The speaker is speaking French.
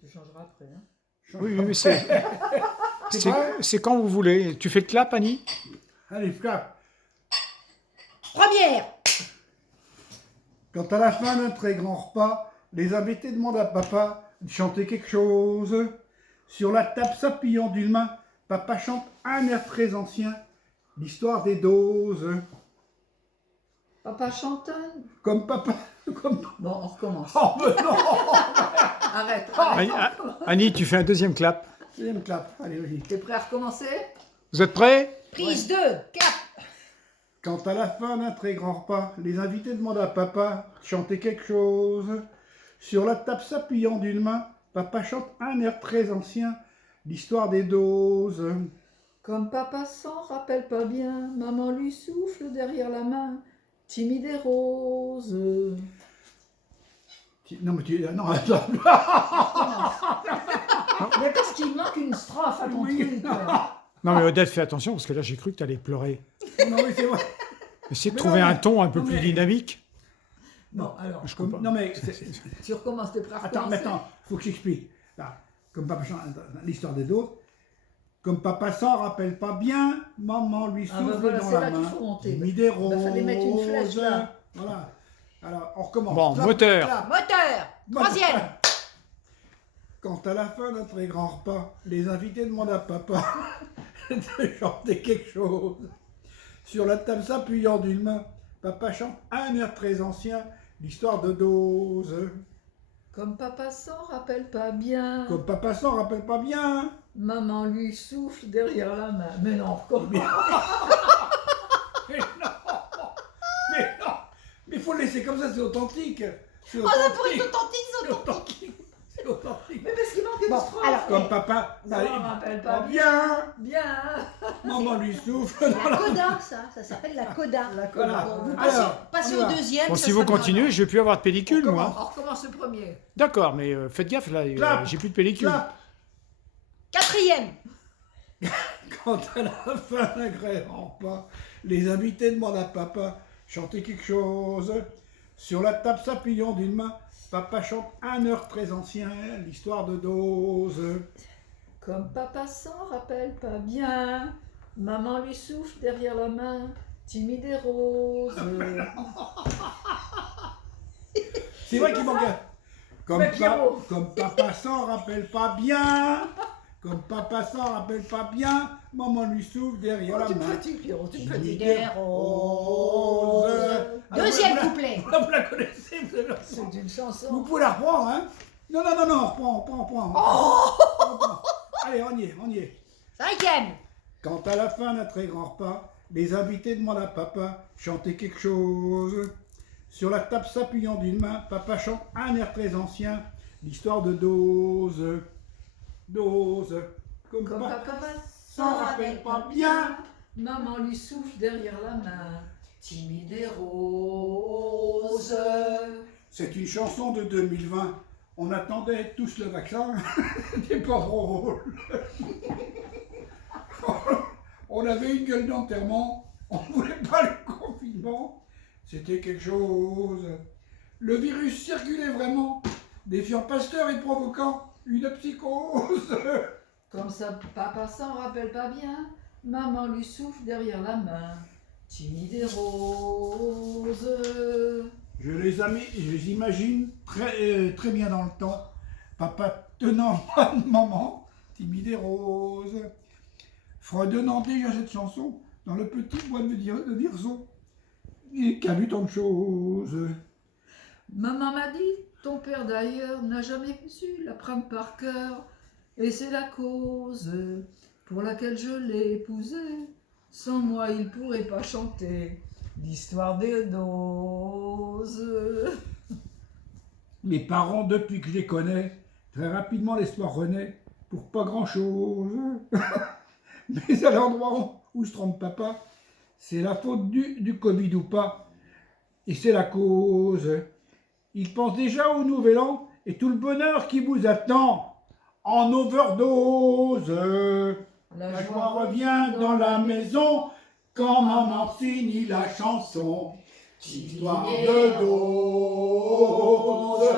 Tu changeras après. Hein. Oui, mais c'est quand vous voulez. Tu fais le clap, Annie? Allez, clap. Première. Quand à la fin d'un très grand repas, les invités demandent à papa de chanter quelque chose. Sur la table s'appuyant d'une main, papa chante un air très ancien, l'histoire des doses. Papa chante. Comme papa... Comme... Bon, on recommence. Oh, mais non. Arrête. Annie, tu fais un deuxième clap. Deuxième clap, allez, vas-y. T'es prêt à recommencer? Vous êtes prêts? Prise 2. Clap. Quand à la fin d'un très grand repas, les invités demandent à papa de chanter quelque chose. Sur la table s'appuyant d'une main, papa chante un air très ancien, l'histoire des doses. Comme papa s'en rappelle pas bien, maman lui souffle derrière la main, timide et rose. Non, mais tu... Non, attends. Mais parce qu'il manque une strophe à ton truc. Non, mais Odette, fais attention, parce que là, j'ai cru que tu allais pleurer. Non, mais c'est vrai. Essayez de Mais trouver non, un mais- ton un peu non, plus mais- dynamique. Bon, alors, Je comprends. Non, mais... tu recommences, t'es prêt à Attends, recommencer? maintenant, il faut que j'explique. Là, comme papa chante l'histoire des doses, comme papa s'en rappelle pas bien, maman lui Ah, souffle bah voilà, dans c'est la là qu'il main. faut monter. J'ai mis des Bah, fallait mettre une flèche, roses. là. Voilà. Alors, on recommence. Bon, Clap, moteur. clap. Moteur. Troisième. Quand à la fin d'un très grand repas, les invités demandent à papa de chanter quelque chose. Sur la table s'appuyant d'une main, papa chante un air très ancien, l'histoire de dose. Comme papa s'en rappelle pas bien, Comme papa s'en rappelle pas bien. maman lui souffle derrière la main. Mais non, recommence. Mais non, mais non, mais il faut le laisser comme ça, c'est authentique. C'est Oh, ça pourrait authentique. être authentique, c'est C'est authentique. authentique. C'est authentique. Mais parce qu'il manque une Bon, strophe. alors, Comme papa, Ça me rappelle pas bien. Bien. Maman lui souffle. la coda, ça s'appelle la coda. La Voilà. coda. Vous Alors, passez on y au va. deuxième. Bon, ça si vous sera bien. continuez, je vais plus avoir de pellicule, On moi. On recommence le premier. D'accord, mais faites gaffe, là, Clap. j'ai plus de pellicule. Clap. Quatrième. Quand à la fin d'un grand repas, les invités demandent à papa chanter quelque chose. Sur la table s'appuyant d'une main, papa chante un air très ancien, l'histoire de dose. Comme papa s'en rappelle pas bien, maman lui souffle derrière la main, timide et rose. C'est vrai qu'il manque un. Comme, Mais Pierrot. comme papa s'en rappelle pas bien, comme papa s'en rappelle pas bien, maman lui souffle derrière Oh, la tu main. petit, Pierrot, tu petit. Des roses. Deuxième Alors, couplet. Là, vous la connaissez, vous avez la C'est une Vous chanson. pouvez la reprendre, hein? Non, on reprend. On reprend. Allez, on y est. Cinquième. Quand à la fin d'un très grand repas, les invités demandent à papa chanter quelque chose. Sur la table s'appuyant d'une main, papa chante un air très ancien, l'histoire de dose. Dose. Comme Comme papa papa s'en rappelle pas bien. maman lui souffle derrière la main, timide et rose. C'est une chanson de 2020. On attendait tous le vaccin. C'était pas drôle. On avait une gueule d'enterrement. On voulait pas le confinement. C'était quelque chose. Le virus circulait vraiment, défiant Pasteur et provoquant une psychose. Comme ça, papa s'en rappelle pas bien, maman lui souffle derrière la main, timide et rose. Je les imagine très bien dans le temps. Papa tenant la main de maman, timide et rose. Fredonnant déjà cette chanson dans le petit bois de Vierzon, et qui a vu tant de choses. Maman m'a dit, ton père d'ailleurs n'a jamais su l'apprendre par cœur, et c'est la cause pour laquelle je l'ai épousé. Sans moi, il pourrait pas chanter l'histoire des doses. Mes parents, depuis que je les connais, très rapidement l'espoir renaît pour pas grand-chose. Mais à l'endroit où se trompe papa, c'est la faute du Covid ou pas, et c'est la cause. Il pense déjà au nouvel an et tout le bonheur qui vous attend en overdose. La joie revient dans la maison quand maman finit la chanson. Histoire de dose.